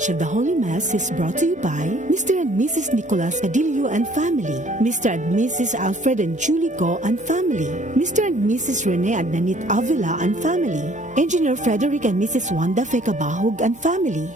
message of the Holy Mass is brought to you by Mr. and Mrs. Nicolas Cadillo and family, Mr. and Mrs. Alfred and Julie Go and family, Mr. and Mrs. Rene and Nanit Avila and family, Engineer Frederick and Mrs. Wanda Fekabahog and family.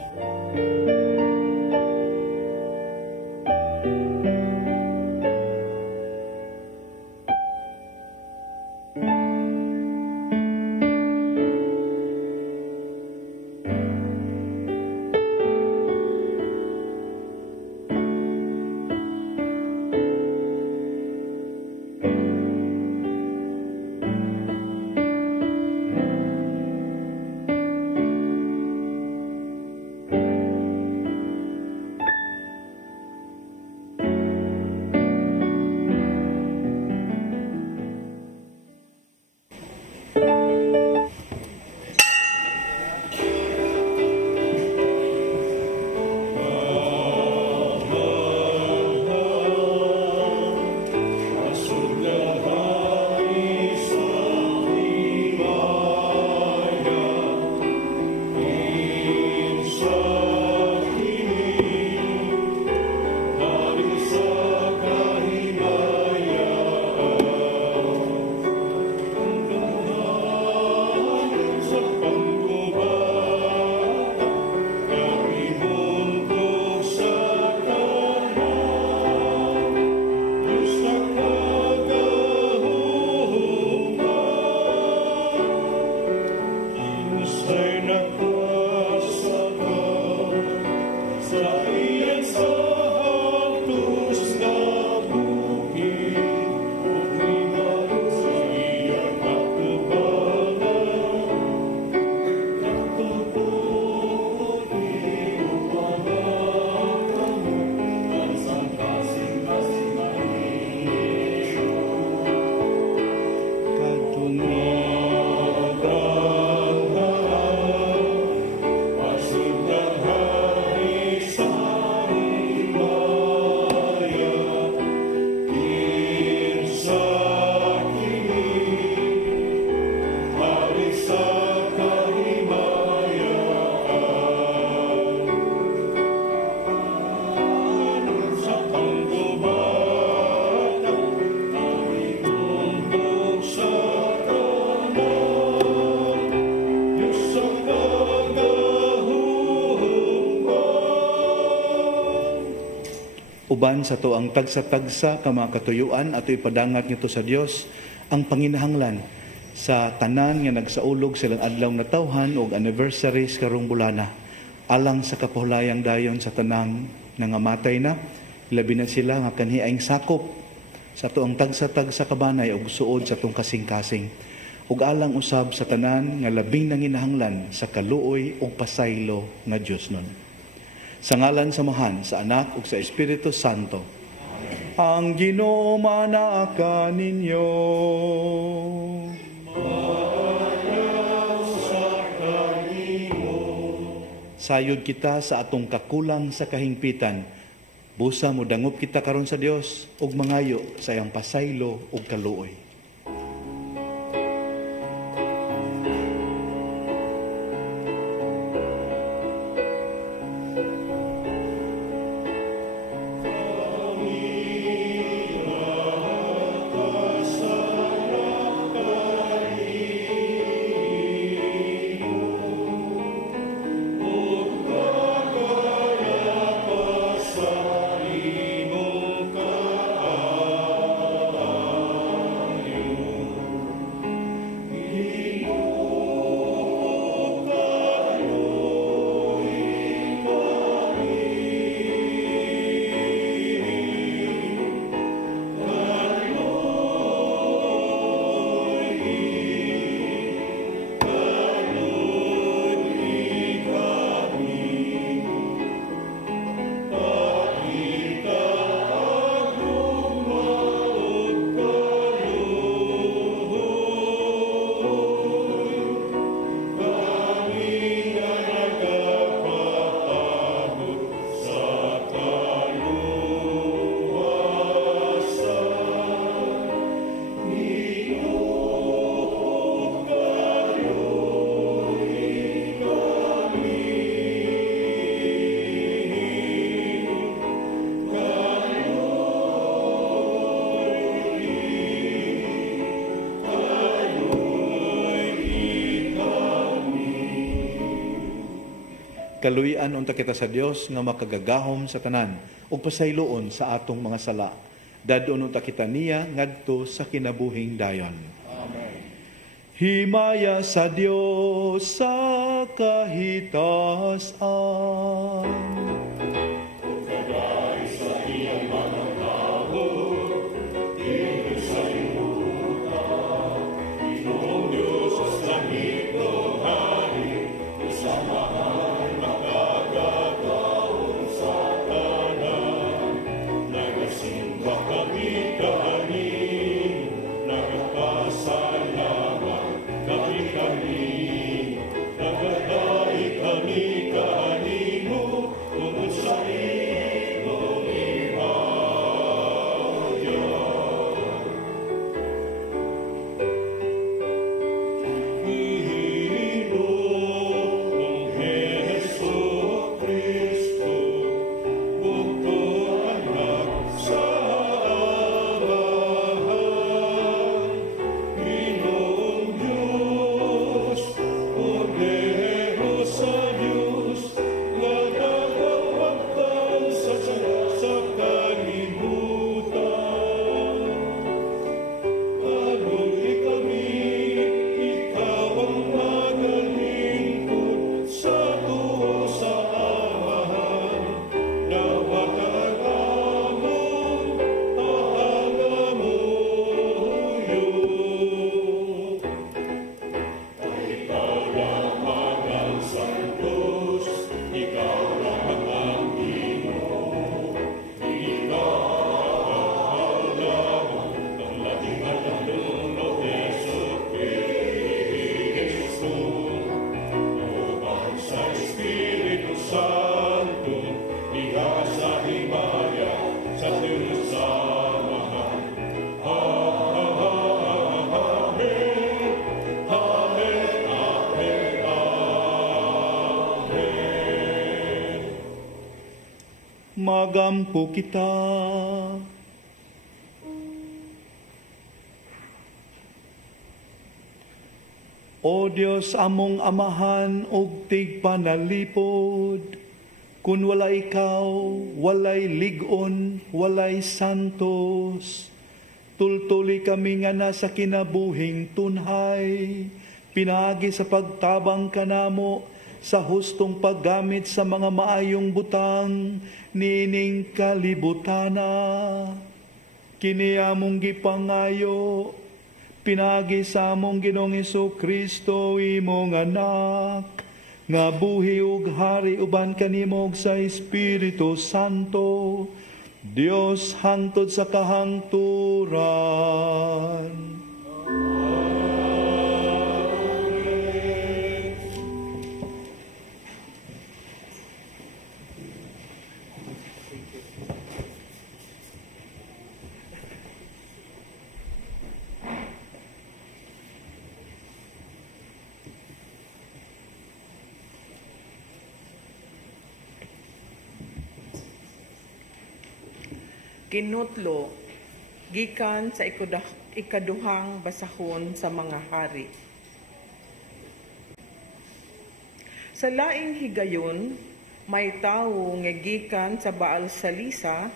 Uban sa to ang tagsa-tagsa ka mga katuyuan at ipadangat nito sa Dios ang panginahanglan sa tanan nga nagsaulog silang adlaw na tawhan og anniversaries karong bulana alang sa kapulayang dayon sa tanan nga ngamatay na labi na sila nga kanhiaing sakop sa to ang tagsa-tagsa kabanay og suod sa tong kasing-kasing ug alang usab sa tanan nga labing nanginahanglan sa kaluoy ug pasaylo nga Dios nun. Sa ngalan samahan sa Anak ug sa Espiritu Santo. Ang Ginoo manaka ninyo. Sayod kita sa atong kakulang sa kahingpitan. Busa mo dangop kita karon sa Dios ug mangayo sa iyang pasaylo ug kaluoy. kaluyan unta kita sa Dios nga makagagahom sa tanan ug pasayloon sa atong mga sala. Dadon unta kita niya ngadto sa kinabuhing dayon. Amen. Himaya sa Dios sa kahitasan. Magampo kita. O Dios among amahan og tigpanalipod, kun wala ikaw, walay ligon, walay santos. Tultuli kami nga nasa kinabuhing tunhay, pinagi sa pagtabang kanamo, sa hustong paggamit sa mga maayong butang, nining kalibutana. Kini among gipangayo, pinagi sa among Ginoong Jesu-Kristo, imong anak, nga buhi ug hari uban kanimo sa Espiritu Santo, Dios hangtod sa kahangturan. Kinutlo, gikan sa ikaduhang basahon sa mga hari. Sa laing higayon, may tawo nga gikan sa Baal Salisa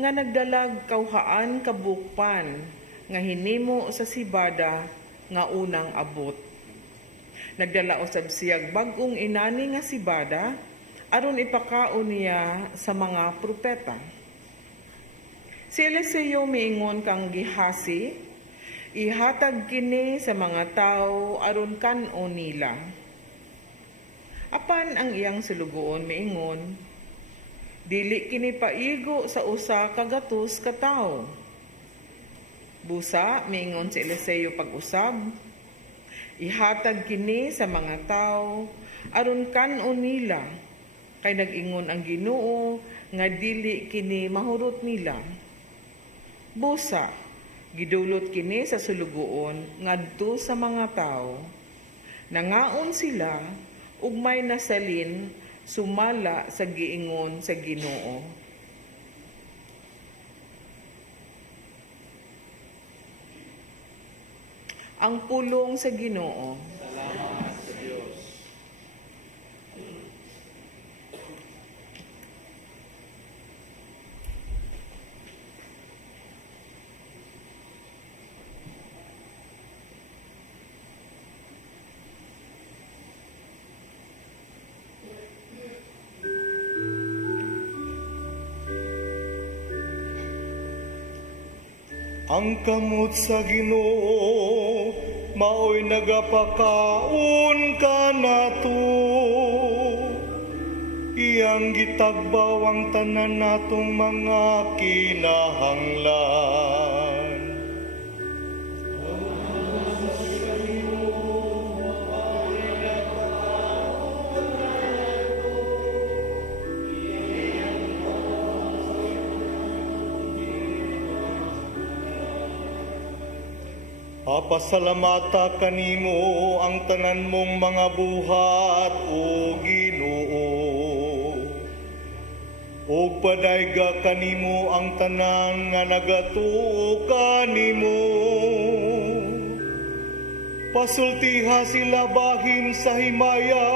nga nagdalag kauhaan kabukpan nga hinimo sa sibada nga unang abot. Nagdala usab siyag bag-ong inani nga sibada aron ipakaon niya sa mga propeta. Si Eliseo miingon kang gihasi, ihatag kini sa mga tao aron kanon nila. Apan ang iyang sulugoon miingon, dili kini paigo sa usa ka gatos ka tawo. Busa miingon si Eliseo pag-usab, ihatag kini sa mga tao aron kanon nila, kay nag-ingon ang Ginoo nga dili kini mahurot nila. Busa, gidulot kini sa sulugoon ngadto sa mga tao. Nangaon sila ug may nasalin sumala sa giingon sa Ginoo. Ang pulong sa Ginoo. Salamat sa Dios. Ang kamot sa Ginoo maoy nagapakaon ka nato. Iyang gitagbaw ang tanan natong mga kinahanglan. Papasalamata kanimo ang tanan mong mga buhat o Ginoo. O padayga kanimo ang tanan nga nagatuo kanimo. Pasultiha sila bahim sa himaya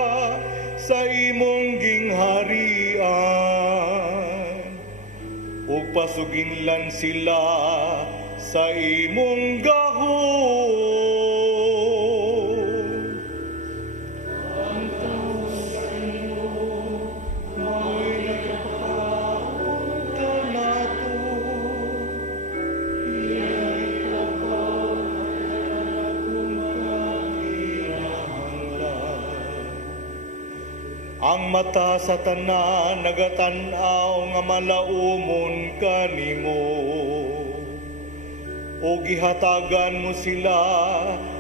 sa imong gingharian. O pasuginlan sila sa imong gahom. Ang taos sa iyo, mao'y nagpakaon ka nato. Iya'y trabaho at akong kahinahanglan. Ang mata sa tanan nagatanaw nga malaumon kanimo. O gihatagan mo sila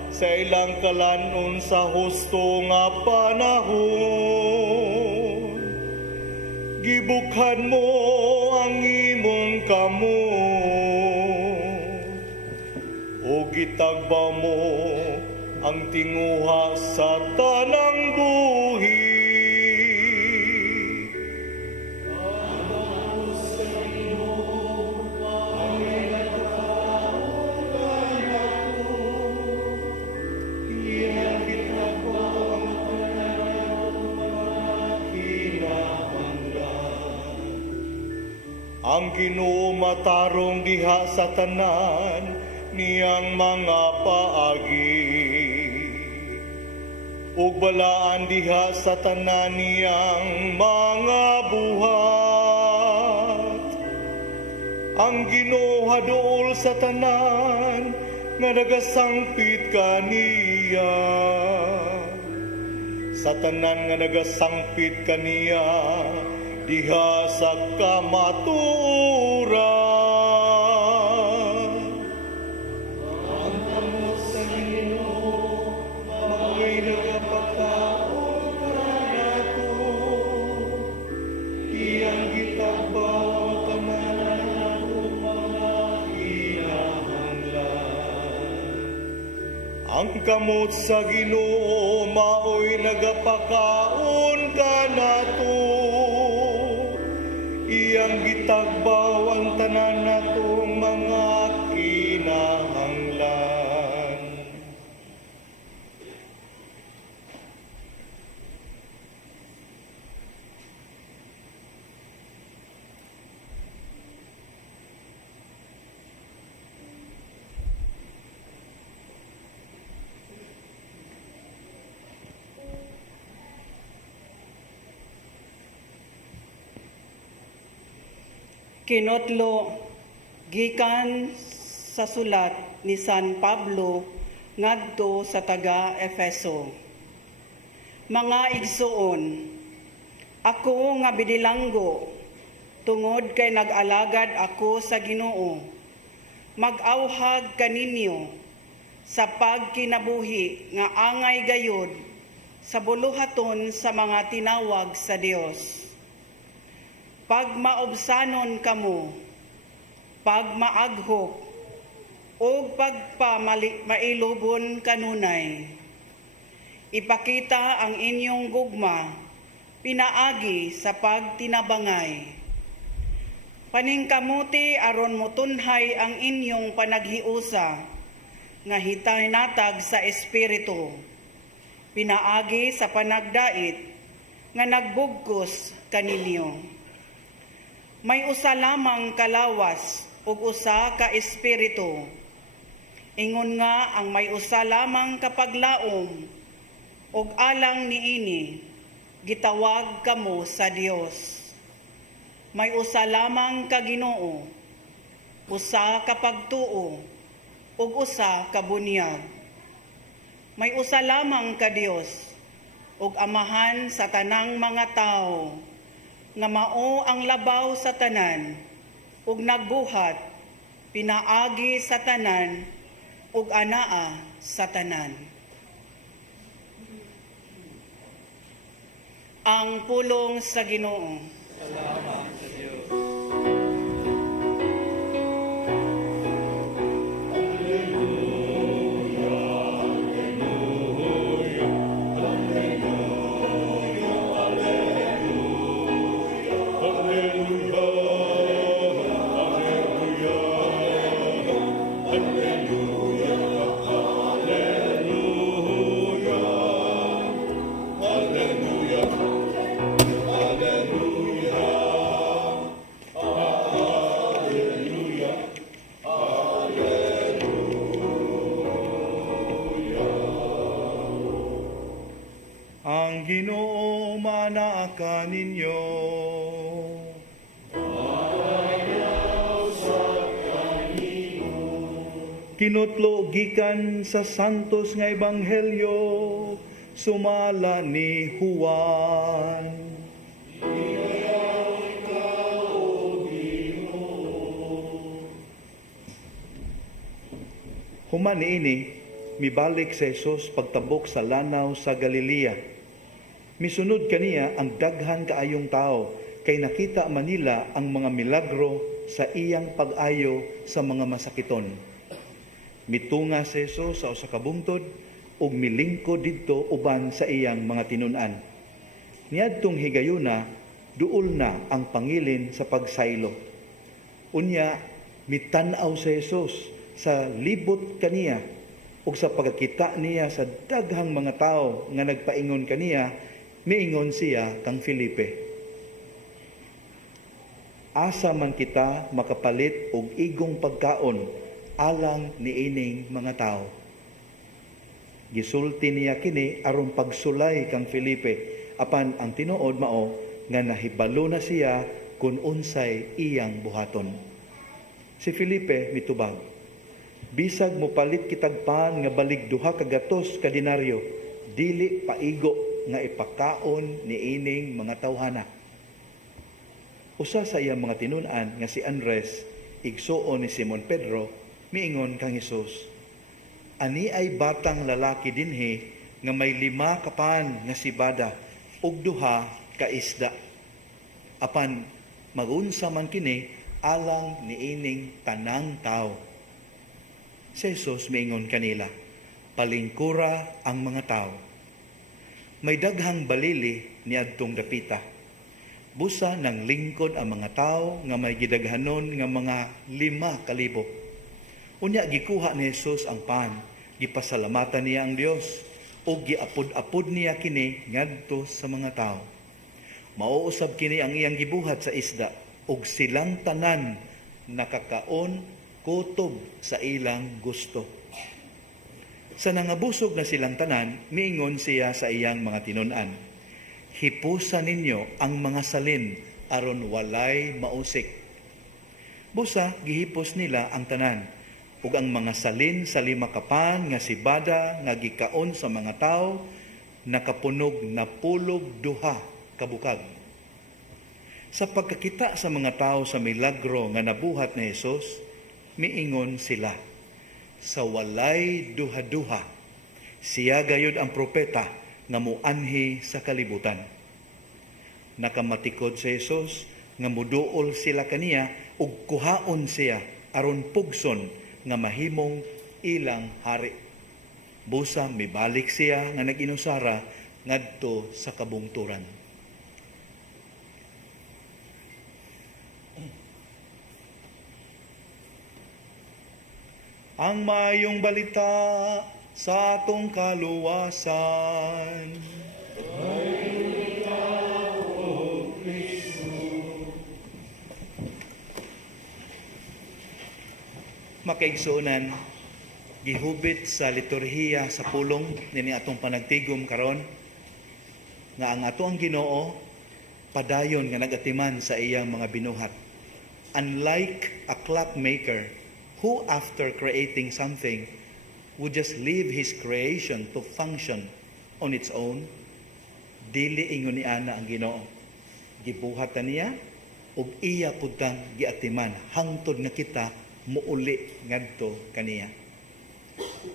sa ilang kalanon sa husto nga panahon. Gibukhan mo ang imong kamot. O gitagba mo ang tinguha sa tanang buhi. Ang Ginoo matarong diha sa tanan niyang mga paagi. Ug balaan diha sa tanan niyang mga buhat. Ang Ginoo haduol sa tanan nga nagasangpit kaniya. Sa tanan nga nagasangpit kaniya diha sa kamaturan. Ang kamot sa Ginoo mao'y nagapakaon ka nato. Iyang gitagbaw ang tanan natong mga kinahanglan. Ang kamot sa Ginoo mao'y nagapakaon ka nato. Iyang gitagbaw ang tanan natong mga kinahanglan. Kinotlo gikan sa sulat ni San Pablo ngadto sa taga Efeso. Mga igsuon, ako nga bidilanggo tungod kay nag-alagad ako sa Ginoo. Mag-awhag kaninyo sa pagkinabuhi nga angay gayud sa buluhaton sa mga tinawag sa Dios. Pag maobsanon kamo, pag maaghok, o pagpamailubon kanunay. Ipakita ang inyong gugma, pinaagi sa pagtinabangay. Paningkamuti aron motunhay ang inyong panaghiusa, nga hinatag sa Espiritu. Pinaagi sa panagdait, nga nagbugkos kaninyo. May usa lamang kalawas ug usa ka espiritu. Ingon nga ang may usa lamang kapaglaom ug alang niini gitawag kamo sa Dios. May usa lamang ka Ginoo, usa ka pagtuo, ug usa ka bunyag. May usa lamang ka Dios, ug amahan sa tanang mga tao, nga mao ang labaw sa tanan, ug nagbuhat, pinaagi sa tanan, ug anaa sa tanan. Ang pulong sa Ginoo. Salamat sa Diyos. Ang Ginoo manaka ninyo. Kinutlo gikan sa santos nga ebanghelyo sumala ni Juan. Human niini mibalik sa Jesus pagtabok sa lanaw sa Galilea. Misunod kaniya ang daghan kaayong tao, kay nakita man nila ang mga milagro sa iyang pag-ayo sa mga masakiton. Mitunga si Jesus sa usa ka bungtod ug milingkod didto uban sa iyang mga tinun-an. Niadtong higayuna, duol na ang pangilin sa pagsaylo. Unya, mitan-aw si Jesus sa libot kaniya ug sa pagkakita niya sa daghang mga tao nga nagpaingon kaniya, miingon siya kang Felipe, asa man kita makapalit og igong pagkaon alang niining mga tao. Gisulti niya kini aron pagsulay kang Felipe, apan ang tinuod mao nga nahibalo na siya kung unsay iyang buhaton. Si Felipe mitubag, bisag mo palit kitag pan nga balig 2 ka gatos ka denaryo, dili paigo nga ipakaon ni ining mga tawhana. Usa sa iyang mga tinun-an nga si Andres, igsuon ni Simon Pedro, miingon kang Hesus, ani ay batang lalaki dinhi nga may 5 kapan nga sibada ug 2 ka isda. Apan magunsa man kini alang ni ining tanang tao. Si Jesus miingon kanila, palingkura ang mga tao. May daghang balili niadtong dapita. Busa ng lingkod ang mga tao nga may gidaghanon nga mga 5,000. Unya gikuha ni Jesus ang pan, gipasalamatan niya ang Dios ug giapod-apod niya kini ngadto sa mga tao. Mauusab kini ang iyang gibuhat sa isda ug silang tanan nakakaon kutob sa ilang gusto. Sa nangabusog na silang tanan, miingon siya sa iyang mga tinun-an, hipusa ninyo ang mga salin aron walay mausik. Busa, gihipos nila ang tanan, ug ang mga salin sa 5 kapan nga sibada nga gikaon sa mga tao, nakapunog na 12 kabukag. Sa pagkakita sa mga tao sa milagro nga nabuhat ni Jesus, miingon sila, sa walay duha-duha, siya gayud ang propeta nga muanhi sa kalibutan. Nakamatikod sa Jesus nga muduol sila kaniya ug kuhaon siya aron pugson nga mahimong ilang hari. Busa mibalik siya nga nag-inusara ngadto sa kabungturan. Ang mayong balita sa atong kaluwasan. Makaigsunan, gihubit sa liturhiya sa pulong nini atong panagtigom karon nga ang ato ang Ginoo padayon nga nagatiman sa iyang mga binuhat. Unlike a clockmaker who after creating something would just leave his creation to function on its own, dili ingon ni ana ang Ginoo. Gibuhatan niya ug iya pud tang giatiman hangtod nga kita muuli ngadto kaniya.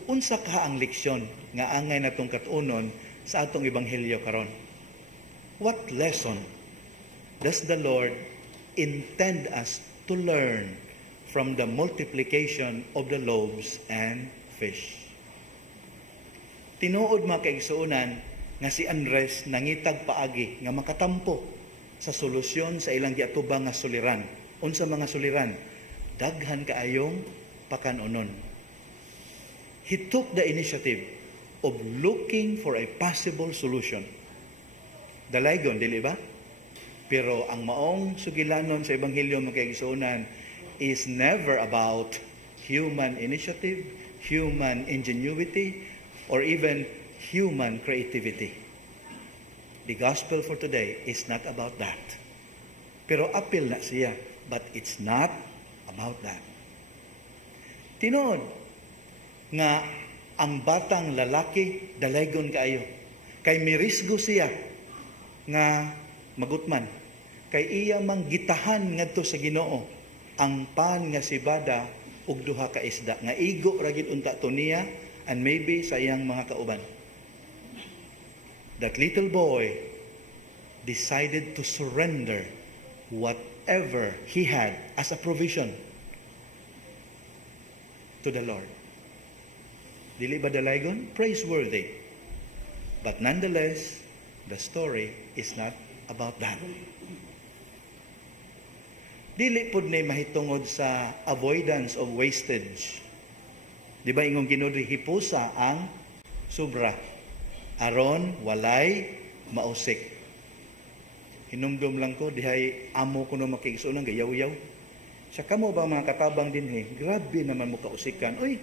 Unsa ka ang leksyon nga angay natong katunon sa atong ebanghelyo karon? What lesson does the Lord intend us to learn from the multiplication of the loaves and fish? Tinuod mga kaigsuonan nga si Andres nangitag paagi nga makatampo sa solusyon sa ilang giatubang nga suliran. Unsa mga suliran? Daghan kaayong pakanunon. He took the initiative of looking for a possible solution. Dalaygon, dili ba? Pero ang maong sugilanon sa ebanghelyo mga kaigsuonan is never about human initiative, human ingenuity, or even human creativity. The gospel for today is not about that. Pero apil na siya, but it's not about that. Tinod nga ang batang lalaki dalaygon kaayo. Kay mirisgo siya nga magutman. Kay iya mang gitahan ngadto sa Ginoo ang pan nga sibada ug duha ka isda nga igo ra gid unta to niya and maybe sa iyang mga kauban. That little boy decided to surrender whatever he had as a provision to the Lord. Dili ba dalaygon? Praiseworthy. But nonetheless, the story is not about that. Dili pud ni mahitungod sa avoidance of wastage. Di ba ingong Ginoo hipusa ang sobra aron walay mausik. Hinumdum lang ko dihay amo ko no makigsuon nga yaw-yaw. Sa kamo ba mga katabang dinhi, grabe naman mo kausikan. Uy,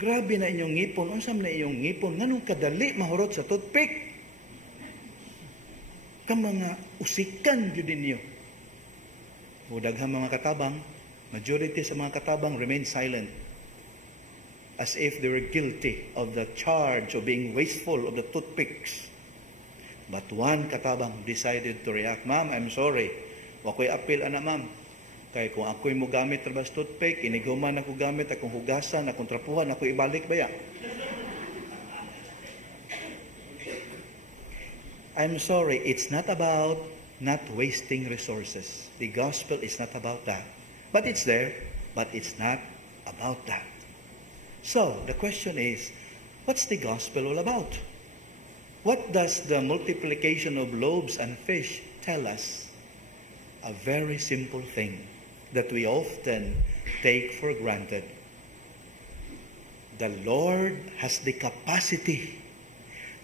grabe na inyong ngipon. Unsam na inyong ngipon? Nganong kadali mahurot sa toothpick? Ka mga usikan gyud ninyo. O daghang mga katabang, majority sa mga katabang remain silent as if they were guilty of the charge of being wasteful of the toothpicks. But one katabang decided to react. Ma'am, I'm sorry. Wako'y apil ana ma'am. Kaya kung ako'y mo gamit trabas toothpick, iniguman ako gamit, akong hugasan, akong trapuhan, ako ibalik ba ya? I'm sorry, it's not about not wasting resources. The gospel is not about that. But it's there, but it's not about that. So, the question is, what's the gospel all about? What does the multiplication of loaves and fish tell us? A very simple thing that we often take for granted. The Lord has the capacity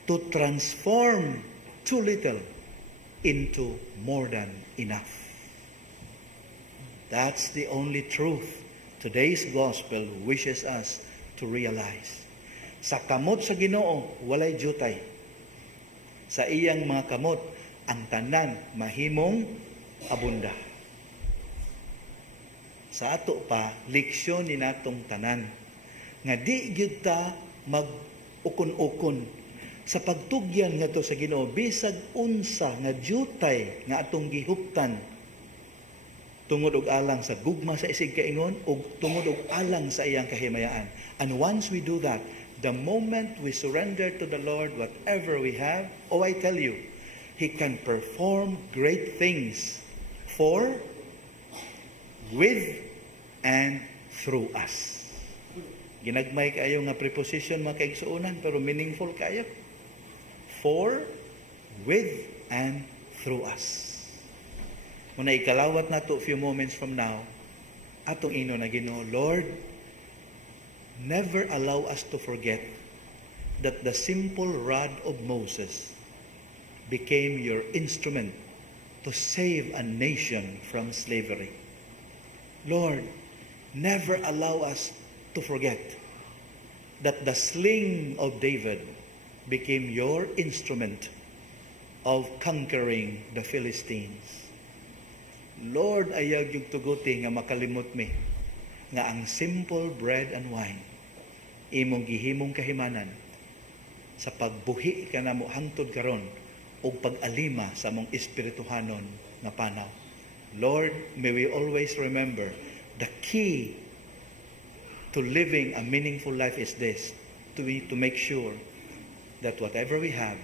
to transform too little into more than enough. That's the only truth today's gospel wishes us to realize. Sa kamot sa Ginoo, walay jutay. Sa iyang mga kamot, ang tanan mahimong abunda. Sa ato pa, leksyon ni natong tanan, nga di gyud ta mag-ukon-ukon sa pagtugyan nga to sa Ginoo, bisag unsa nga jutay nga atong gihuptan tungod og alang sa gugma sa isig kaingon ug tungod og alang sa iyang kahimayaan. And once we do that, the moment we surrender to the Lord whatever we have, oh I tell you, He can perform great things for, with, and through us. Ginagmay kayo nga preposition mga kaigsuonan pero meaningful kayo. For, with, and through us. Muna ikalawat na to a few moments from now, atong ino na Ginoo, Lord, never allow us to forget that the simple rod of Moses became your instrument to save a nation from slavery. Lord, never allow us to forget that the sling of David became your instrument of conquering the Philistines. Lord, ayaw yung tuguti nga makalimot mi nga ang simple bread and wine imong gihimong kahimanan sa pagbuhi ka na mo hangtod karon o pag-alima sa mong espirituhanon nga panaw. Lord, may we always remember the key to living a meaningful life is this, to make sure that whatever we have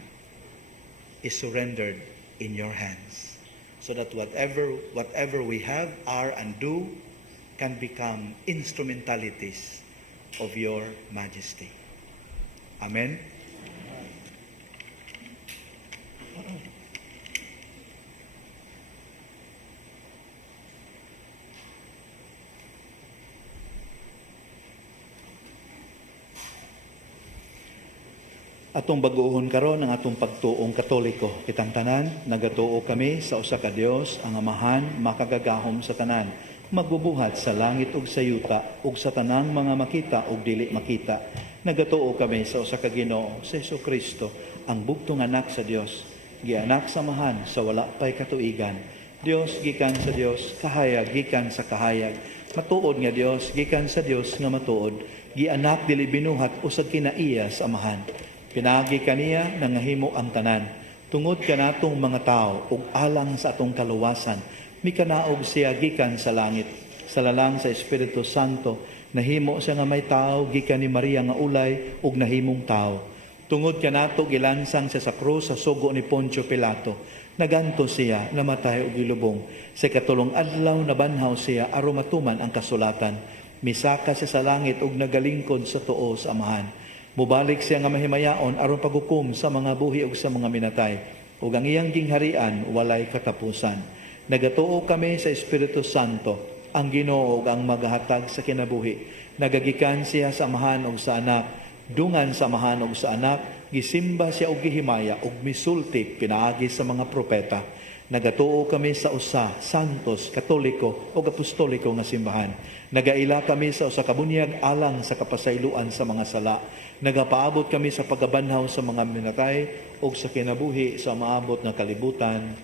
is surrendered in your hands. So that whatever we have, are, and do can become instrumentalities of your majesty. Amen? Atong baguhon karon ang atong pagtuong Katoliko. Kitang tanan, nagatuo kami sa usa ka Dios, ang Amahan, makagagahom sa tanan, magbubuhat sa langit ug sa yuta, ug sa tanang mga makita ug dili makita. Nagatuo kami sa usa ka Ginoo, sa Jesucristo, ang bugtong anak sa Dios, gianak sa Amahan sa wala pay katuigan. Dios gikan sa Dios, kahayag gikan sa kahayag. Matuod nga Dios gikan sa Dios nga matuod, gianak dili binuhat usag kinaiya sa Amahan. Pinagi kaniya nangahimo ang tanan. Tungod kanatong mga tao ug alang sa atong kaluwasan, mikanaog siya gikan sa langit. Sa lalang sa Espiritu Santo, nahimo siya nga may tao gikan ni Maria nga ulay ug nahimong tao. Tungod kanato gilansang siya sa krus sa sugo ni Poncio Pilato. Naganto siya, namatay ug gilubong. Sa katulong adlaw nabanhaw siya aron matuman ang kasulatan. Misaka siya sa langit ug nagalingkod sa tuo sa Amahan. Mubalik siya nga mahimayaon aron paghukom sa mga buhi ug sa mga minatay. Ug ang iyang gingharian walay katapusan. Nagatuo kami sa Espiritu Santo, ang Ginoo ug ang magahatag sa kinabuhi. Nagagikan siya sa Amahan ug sa Anak. Dungan sa Amahan ug sa Anak, gisimba siya ug gihimaya ug misulti pinaagi sa mga propeta. Nagatuo kami sa usa, santos, katoliko ug apostoliko nga simbahan. Nagaila kami sa usa ka bunyag alang sa kapasayloan sa mga sala. Nagapaabot kami sa pagabanhaw sa mga minatay ug sa kinabuhi sa maabot nga kalibutan.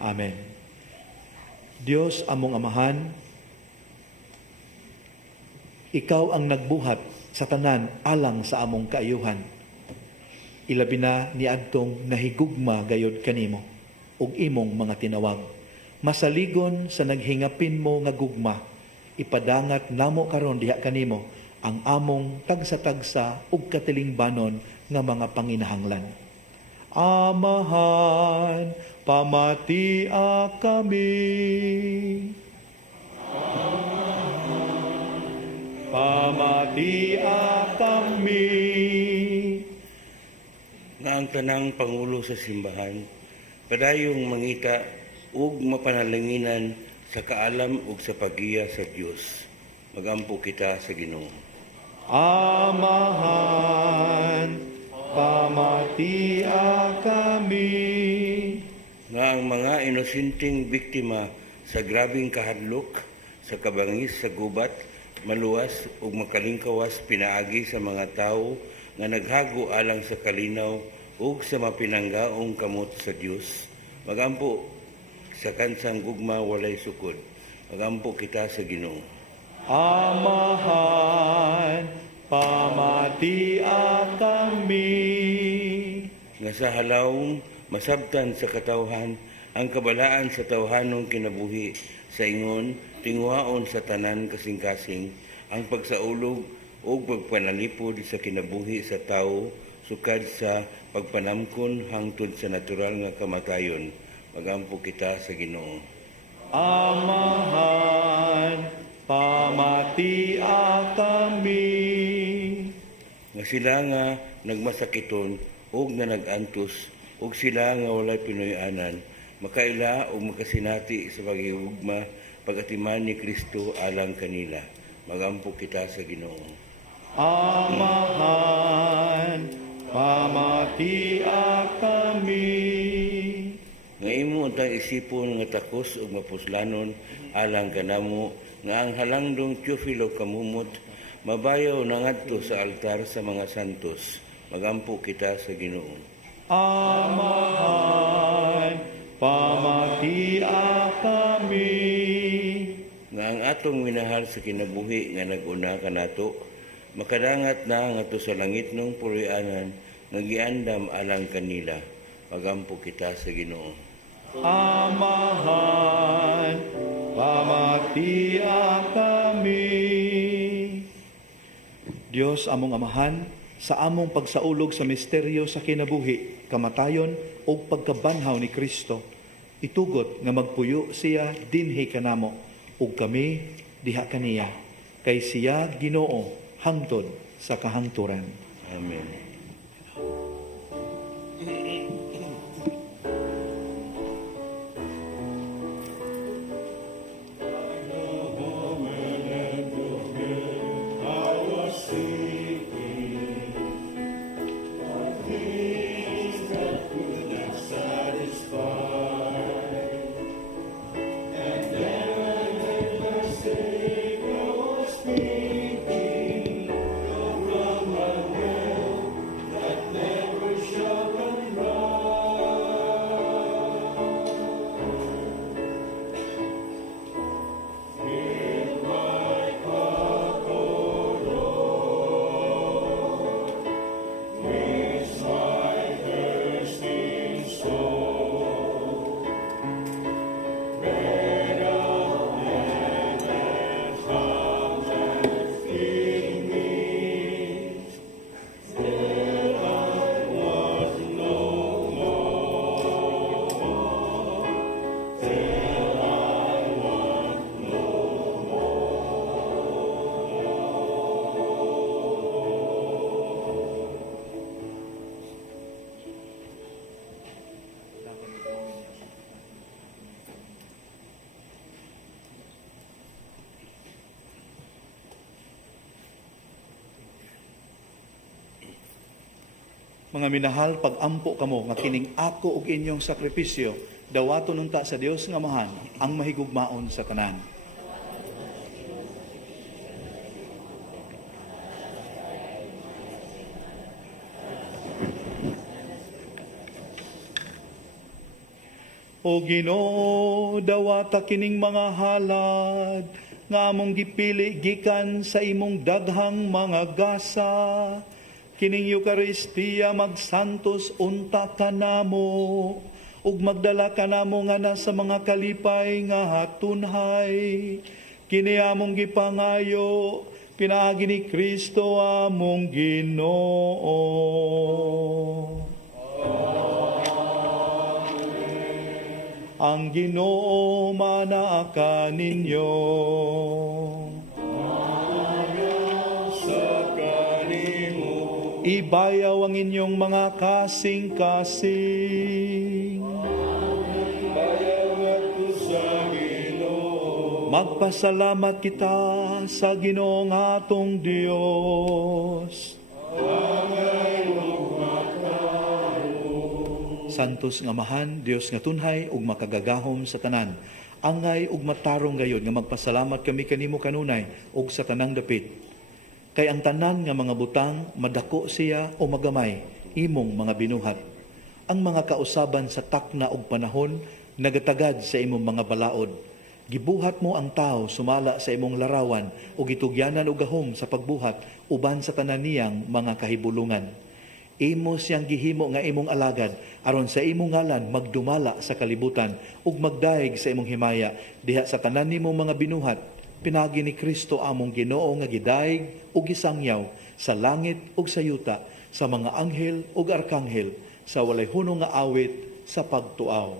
Amen. Dios among Amahan, ikaw ang nagbuhat sa tanan alang sa among kaayuhan. Ilabi na niadtong nahigugma gayud kanimo ug imong mga tinawag. Masaligon sa naghingapin mo nga gugma, ipadangat namo karon diha kanimo ang among tagsa-tagsa ug katilingbanon nga mga panginahanglan. Amahan, pamatia kami. Pamatia kami. Nga ang tanang Pangulo sa simbahan, padayong mangita ug mapanalanginan sa kaalam ug sa pagiya sa Dios. Magampo kita sa Ginoo. Amahan, pamatia kami. Nga ang mga inosenteng biktima sa grabing kahadlok, sa kabangis sa gubat, maluwas ug makalingkawas pinaagi sa mga tawo nga naghago alang sa kalinaw ug sa mapinanggaong kamot sa Dios. Magampo sa kansang gugma walay sukod. Magampo kita sa Ginoo. Amahan, pamatia kami. Nga sa halawong masabtan sa katawhan ang kabalaan sa tawhanong kinabuhi sa ingon tingwaon sa tanan kasing-kasing ang pagsaulog o pagpanalipod sa kinabuhi sa tao sukad sa pagpanamkon hangtod sa natural nga kamatayon. Magampo kita sa Ginoo. Amahan, pamatia kami. Nga sila nga nagmasakiton ug na nagantos ug sila nga walay pinuy-anan makaila o makasinati sa paghigugma pagatiman ni Kristo alang kanila. Magampo kita sa Ginoo. Amahan, pamatia kami. Nga imo untang isipon nga takos ug mapuslanon alang kanamo nga ang halangdong Teofilo kamumot mabayaw nangadto sa altar sa mga santos. Magampo kita sa Ginoo. Amahan, pamatia kami. Nga ang atong minahal sa kinabuhi nga nag-una kanato, makadangat na nga to sa langit ng purianan, nga giandam alang kanila. Pagampo kita sa Ginoo. Amahan, pamatia kami. Dios among amahan, sa among pagsaulog sa misteryo sa kinabuhi, kamatayon o pagkabanhaw ni Kristo, itugot nga magpuyo siya dinhi kanamo, ug kami diha kaniya, kay siya Ginoo hangtod sa kahangturan. Amen. Mga minahal, pag-ampo kamo nga kining ako ug inyong sakripisyo, dawaton unta sa Dios nga amahan ang mahigugmaon sa tanan. O Ginoo, dawata kining mga halad nga among gipili gikan sa imong daghang mga gasa. Kining Eucharistia magsantos unta kanamo ug magdala kanamo nga na sa mga kalipay nga hatunhay. Kini among gipangayo pinaagi ni Kristo among Ginoo. Ang Ginoo manaa ninyo. Ibayaw ang inyong mga kasing-kasing. Magpasalamat kita sa Ginoong atong Dios. Santos nga mahan, Dios nga tunhay ug makagagahom sa tanan. Angay ug matarong gayon nga magpasalamat kami kanimo kanunay ug sa tanang dapit. Kay ang tanan nga mga butang, madako siya o magamay, imong mga binuhat. Ang mga kausaban sa takna og panahon, nagatagad sa imong mga balaod. Gibuhat mo ang tao sumala sa imong larawan o gitugyanan og gahom sa pagbuhat uban sa tanan niyang mga kahibulungan. Imo siyang gihimo nga imong alagad aron sa imong ngalan magdumala sa kalibutan ug magdaig sa imong himaya diha sa tanan nimong mga binuhat. Pinagi ni Kristo among Ginoo nga gidaig ug gisangyaw sa langit ug sa yuta, sa mga anghel ug arkanghel, sa walay hunong nga awit sa pagtuaw.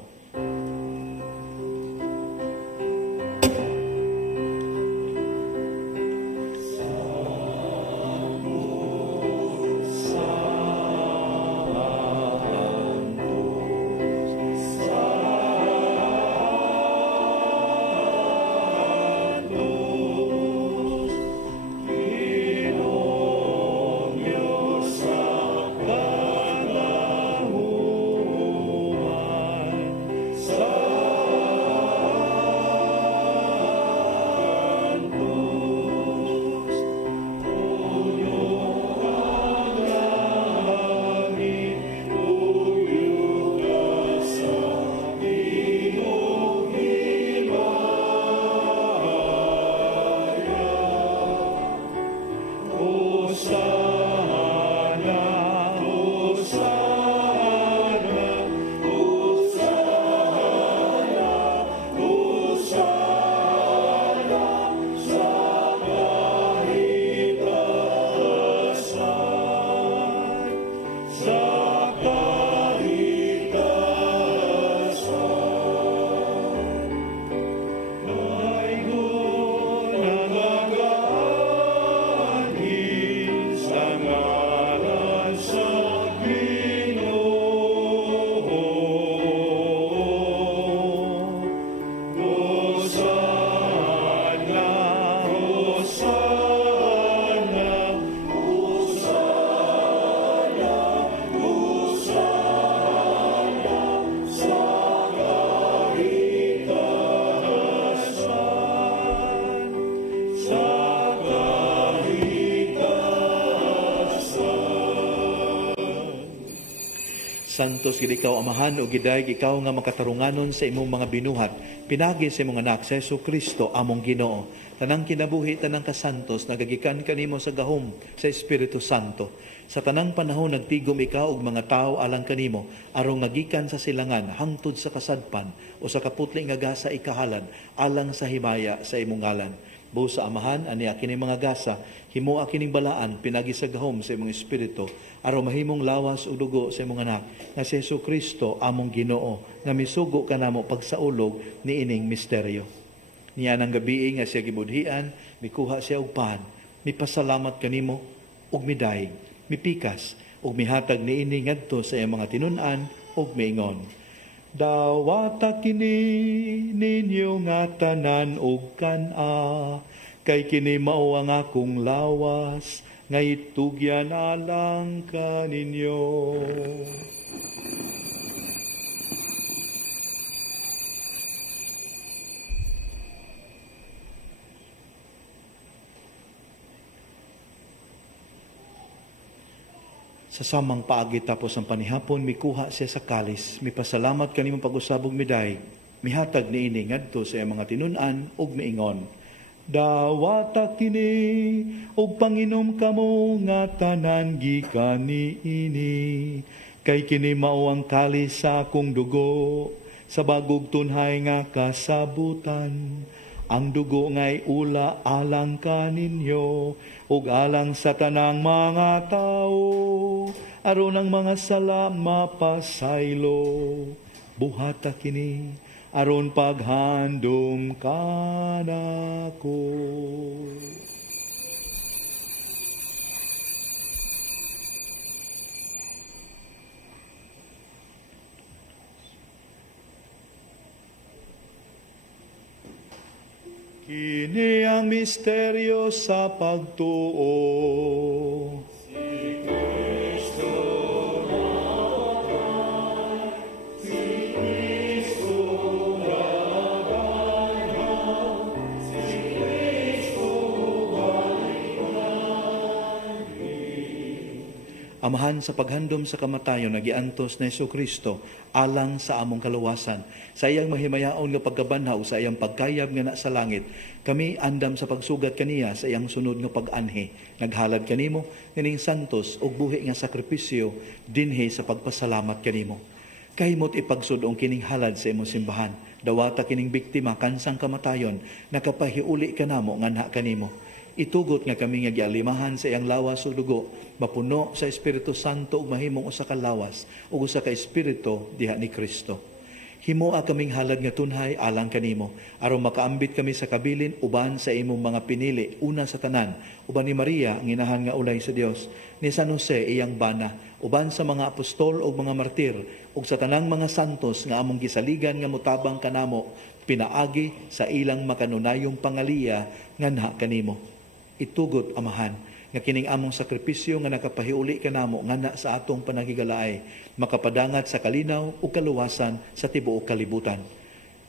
Santos gid ikaw amahan o giday ikaw nga makatarunganon sa imong mga binuhat. Pinagi sa imong anak sa Jesucristo among Ginoo. Tanang kinabuhi, tanang kasantos, nagagikan kanimo sa gahom sa Espiritu Santo. Sa tanang panahon nagtigom ikaw og mga tao alang kanimo aron ngagikan sa silangan hangtod sa kasadpan o sa kaputli nga gasa ikahalad alang sa himaya sa imong ngalan. Busa amahan ani kini mga gasa himo kining balaan pinagi sa gahom sa imong espiritu aron mahimong lawas ug dugo sa imong anak nga si Jesucristo among Ginoo nga misugo kanamo pagsaulog ni ining misteryo. Niya nang gabi nga siya gibudhian, mikuha siya og pan, mipasalamat kanimo ug midayeg, mipikas ug mihatag niini ngadto sa iyang mga tinun-an ug miingon. Dawata kini ninyo nga tanan og kan-a, kay kini mao ang akong lawas, nga itugyan alang kaninyo. Sa samang paagi tapos ang panihapon, mikuha siya sa kalis. Mipasalamat kanimong pag-usabog miday. Mihatag niini ngadto sa mga tinun-an ug miingon. Dawata kini ug panginom kamo nga tanan gikan niini. Kay kini mao ang kalis sa akong dugo sa bagog tunhay nga kasabutan. Ang dugo nga'y ula alang kaninyo, ug alang sa tanang mga tao, aron ang mga sala mapasaylo. Buhata kini, aron paghandom kanako. Kini ang misteryo sa pagtuo. Si Kristo namatay, si Kristo naganap, si Kristo Amahan sa paghandom sa kamatayon nagiantos na Jesucristo alang sa among kaluwasan. Sa iyang mahimayaon nga pagkabanhaw sa iyang pagkayab nga na sa langit, kami andam sa pagsugat kaniya sa iyang sunod nga pag-anhi. Naghalad kanimo nining santos ug buhi nga sakripisyo dinhi sa pagpasalamat kanimo. Kahimot ipagsudong kining halad sa imong simbahan. Dawata kining biktima kansang kamatayon nakapahiuli kanamo nganha kanimo. Itugot nga kami nga gialimahan sa iyang lawas ug dugo, mapuno sa Espiritu Santo ug mahimong usa ka lawas ug usa ka espiritu diha ni Kristo. Himoa kaming halad nga tunhay alang kanimo, aron makaambit kami sa kabilin uban sa imong mga pinili, una sa tanan, uban ni Maria ang inahan nga ulay sa Dios, ni San Jose iyang bana, uban sa mga apostol ug mga martir, ug sa tanang mga santos nga among gisaligan nga mutabang kanamo, pinaagi sa ilang makanunayong pangaliya nganha kanimo. Itugot amahan nga kining among sakripisyo nga nakapahiuli kanamo ngana sa atong panagigalaay makapadangat sa kalinaw ug kaluwasan sa tibuok kalibutan.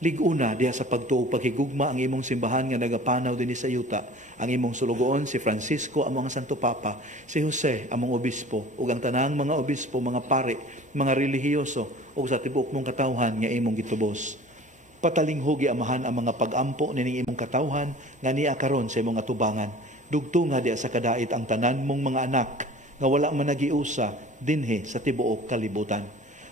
Lig-una diha sa pagtuo paghigugma ang imong simbahan nga nagapanaw dinhi sa yuta, ang imong sulugoon si Francisco among Santo Papa, si Jose among obispo ug ang tanang mga obispo, mga pare, mga relihiyoso ug sa tibuok mong katawhan nga imong gitubos. Patalinghugi amahan ang mga pag-ampo nining imong katawhan nga niya karon sa imong atubangan. Dugtunga diya sa kadait ang tanan mong mga anak nga wala man nagiusa dinhi sa tibuok kalibutan.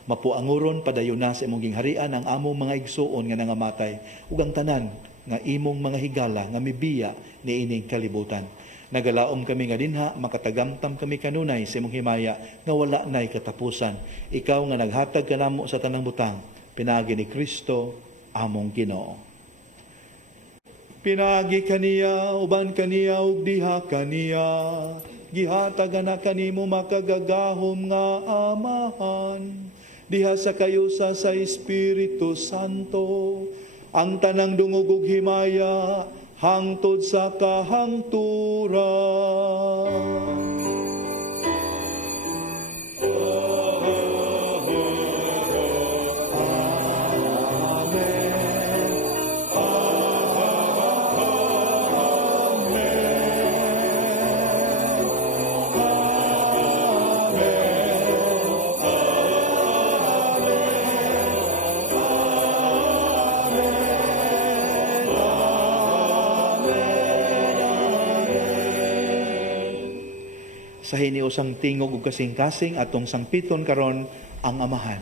Mapuanguron padayon na sa imong gingharian ang among mga igsuon nga nangamatay ug ang tanan nga imong mga higala nga mibiya ni ining kalibutan. Nagalaom kami nga dinha, makatagamtam kami kanunay sa imong himaya nga wala nay katapusan. Ikaw nga naghatag kanamo sa tanang butang, pinaagi ni Kristo among Ginoo. Pinagi kaniya, uban kaniya, ug diha kaniya. Gihatagan na kanimo makagagahom nga amahan. Diha sa kayusa sa Espiritu Santo. Ang tanang dungog ug himaya, hangtod sa kahangturan. Sa hiniusang tingog ug kasing-kasing atong sangpiton karon ang amahan.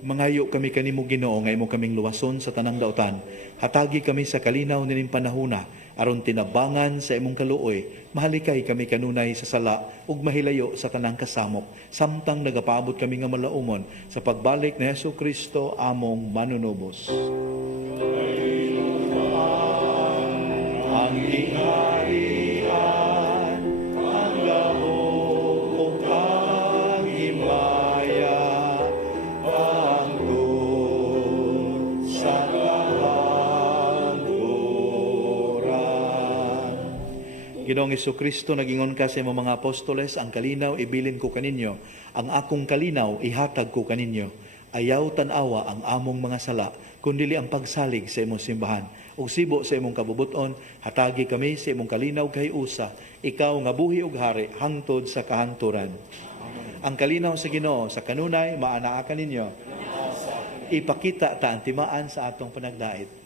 Mangayo kami kanimo Ginoo nga imo kaming luwason sa tanang daotan. Hatagi kami sa kalinaw nining panahona aron tinabangan sa imong kaluoy. Mahalikay kami kanunay sa sala ug mahilayo sa tanang kasamok. Samtang nagapaabot kami nga malaumon sa pagbalik ni Hesukristo among manunubos. Ang ingharian, ang gahom ug ang himaya, Ginoong Hesukristo, nagingon ka sa imong mga apostoles, ang kalinaw ibilin ko kaninyo, ang akong kalinaw ihatag ko kaninyo. Ayaw tanawa ang among mga sala, kundili ang pagsalig sa imong simbahan. Ug sibo sa imong kabubuton, hatagi kami sa imong kalinaw kay usa, ikaw nga buhi ug hari hangtod sa kahangturan. Ang kalinaw sa Ginoo sa kanunay maanaa kaninyo. Ipakita ta ang timaan sa atong panagdait.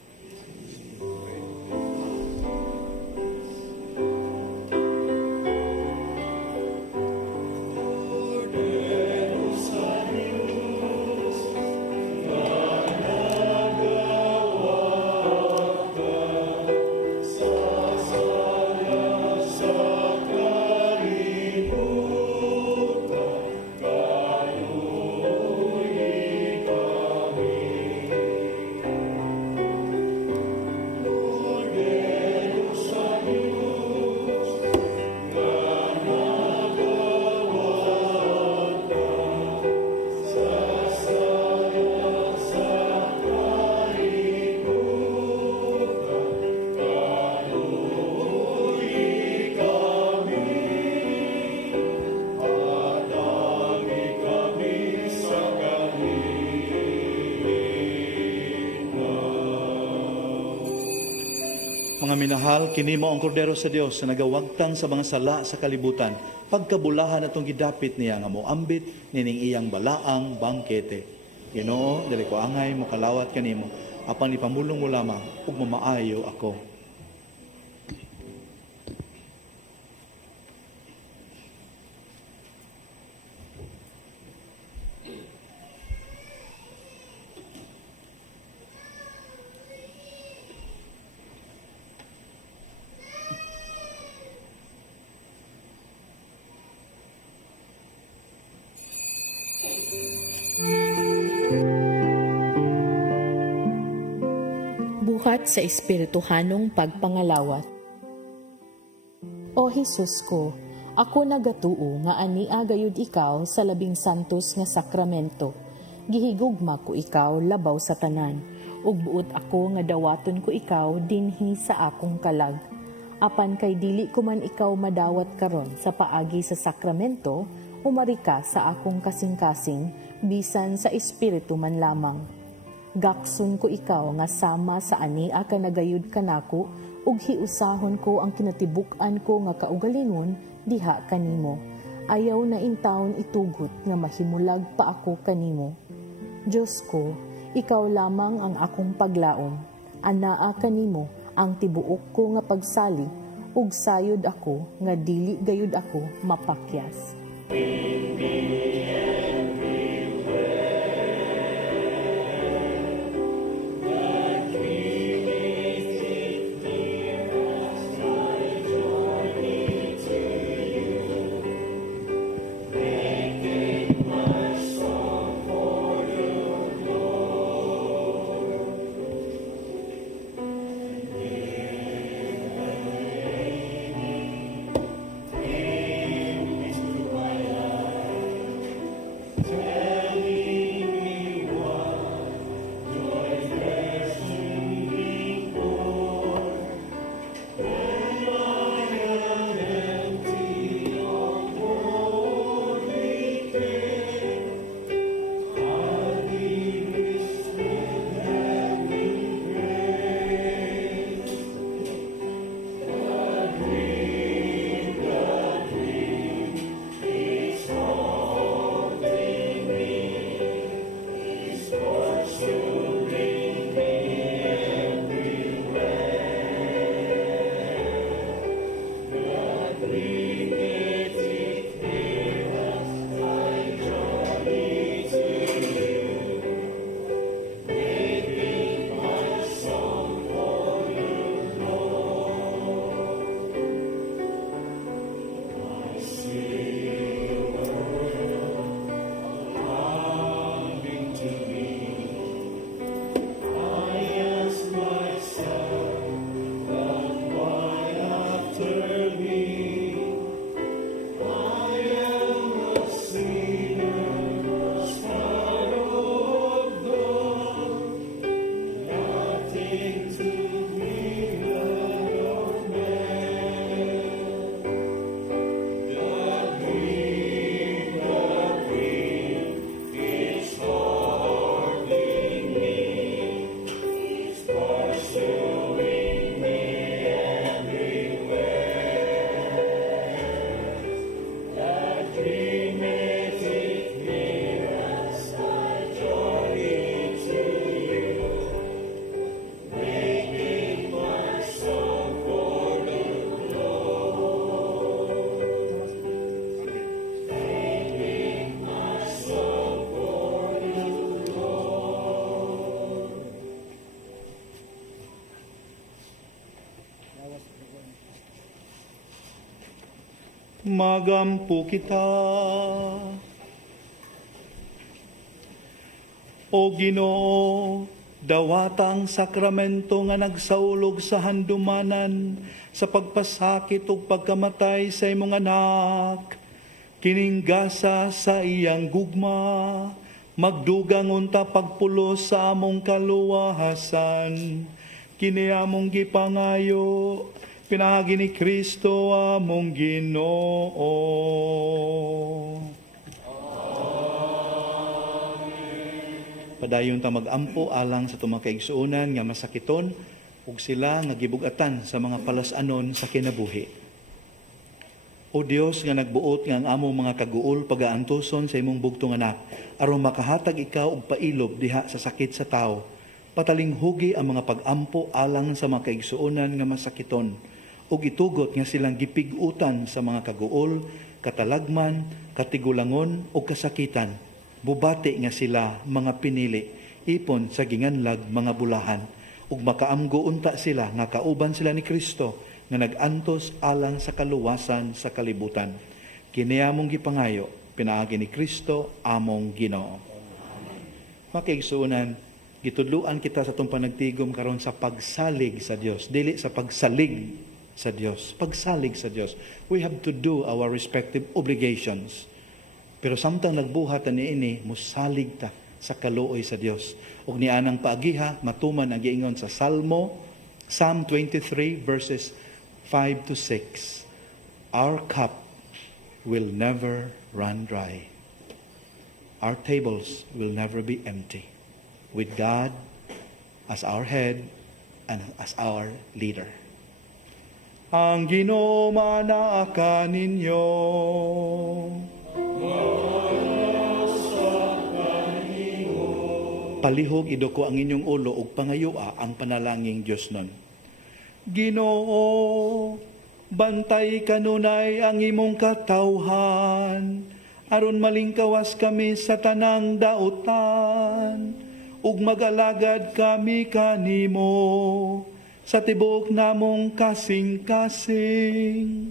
Mga minahal, kinimo ang kordero sa Dios sa nagawagtang sa mga sala sa kalibutan. Pagkabulahan atong gidapit niya nga moambit nining iyang balaang bangkete. Ginoo, dili ko angay mo kalawat kanimo, apan ipamulong mo lamang ug mamaayo ako. Buhat sa espirituhanong pagpangalawat. O Jesus ko, ako nagatuo nga ania gayud ikaw sa labing santos nga sakramento. Gihigugma ko ikaw labaw sa tanan, ug buot ako nga dawaton ko ikaw dinhi sa akong kalag. Apan kay dili ko man ikaw madawat karon sa paagi sa sakramento, umari ka sa akong kasing-kasing, bisan sa espiritu man lamang. Gakson ko ikaw nga sama sa ania ka nagayud kanako ug hiusahon ko ang kinatibuk-an ko nga kaugalingon diha kanimo. Ayaw na intawon itugot nga mahimulag pa ako kanimo. Diyos ko, ikaw lamang ang akong paglaom. Anaa kanimo ang tibuok ko nga pagsalig, ug sayod ako nga dili gayud ako mapakyas. Magampo kita. O Ginoo, dawatang sakramento nga nagsaulog sa handumanan sa pagpasakit ug pagkamatay sa imong anak, kininggasa sa iyang gugma, magdugang unta pagpulos sa among kaluwahasan, kini among gipangayo, pinagi ni Kristo among Ginoo. Padayon ta magampo alang sa tumakaigsuonan nga masakiton ug sila nga gibugatan sa mga palasanon sa kinabuhi. O Dios nga nagbuot nga ang among mga kaguol pagaantuson sa imong bugtong anak aron makahatag ikaw og pailob diha sa sakit sa tao, patalinghugi ang mga pagampo alang sa mga kaigsuonan nga masakiton ug itugot nga silang gipig-utan sa mga kaguol, katalagman, katigulangon o kasakitan. Bubati nga sila mga pinili, ipon sa ginganlag mga bulahan, ug makaamgo unta sila nga kauban sila ni Kristo nga nagantos alang sa kaluwasan sa kalibutan. Kini among gipangayo, pinaagi ni Kristo among Ginoo. Makiigsuonan, gitudluan kita sa itong panagtigom karon sa pagsalig sa Dios, dili sa pagsalig sa Dios. Pagsalig sa Dios. We have to do our respective obligations. Pero samtang nagbuhat ni ini, musalig ta sa kaluoy sa Dios. Ug ni anang paagiha, matuman ang giingon sa Psalm 23 verses 5 to 6. Our cup will never run dry. Our tables will never be empty. With God as our head and as our leader. ang Ginoo manaa ninyo. Palihog idoko ang inyong ulo ug pangayua ang panalangin Dios nun. Ginoo, bantay kanunay ang imong katawhan, aron malingkawas kami sa tanang dautan, ug magalagad kami kanimo sa tibok namong kasing-kasing.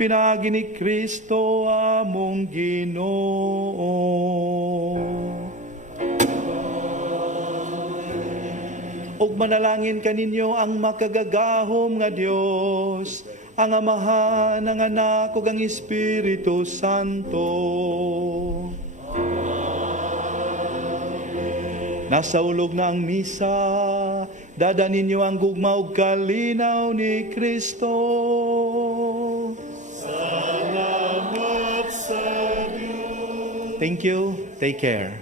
Pinagi ni Kristo among Ginoo. Ug manalangin kaninyo ang makagagahom nga Dios, ang Amahan, ang Anak, ug ang Espiritu Santo. Nasa ulog na ang misa, dada ninyo ang gugma ug kalinaw ni Kristo. Salamat sa Diyos. Thank you. Take care.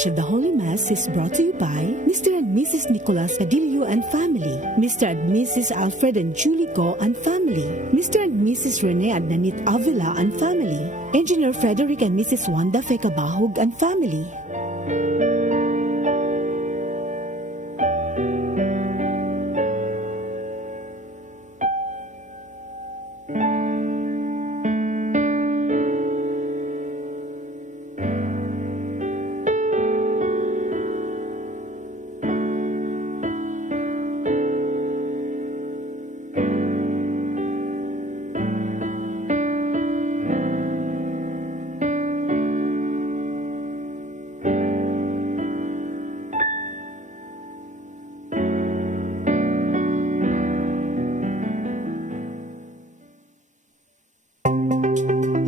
Of the Holy Mass is brought to you by Mr. and Mrs. Nicolas Cadillo and family, Mr. and Mrs. Alfred and Julie Go and family, Mr. and Mrs. Rene and Nanit Avila and family, Engineer Frederick and Mrs. Wanda Fekabahog and family.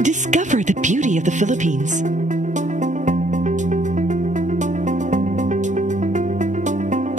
Discover the beauty of the Philippines.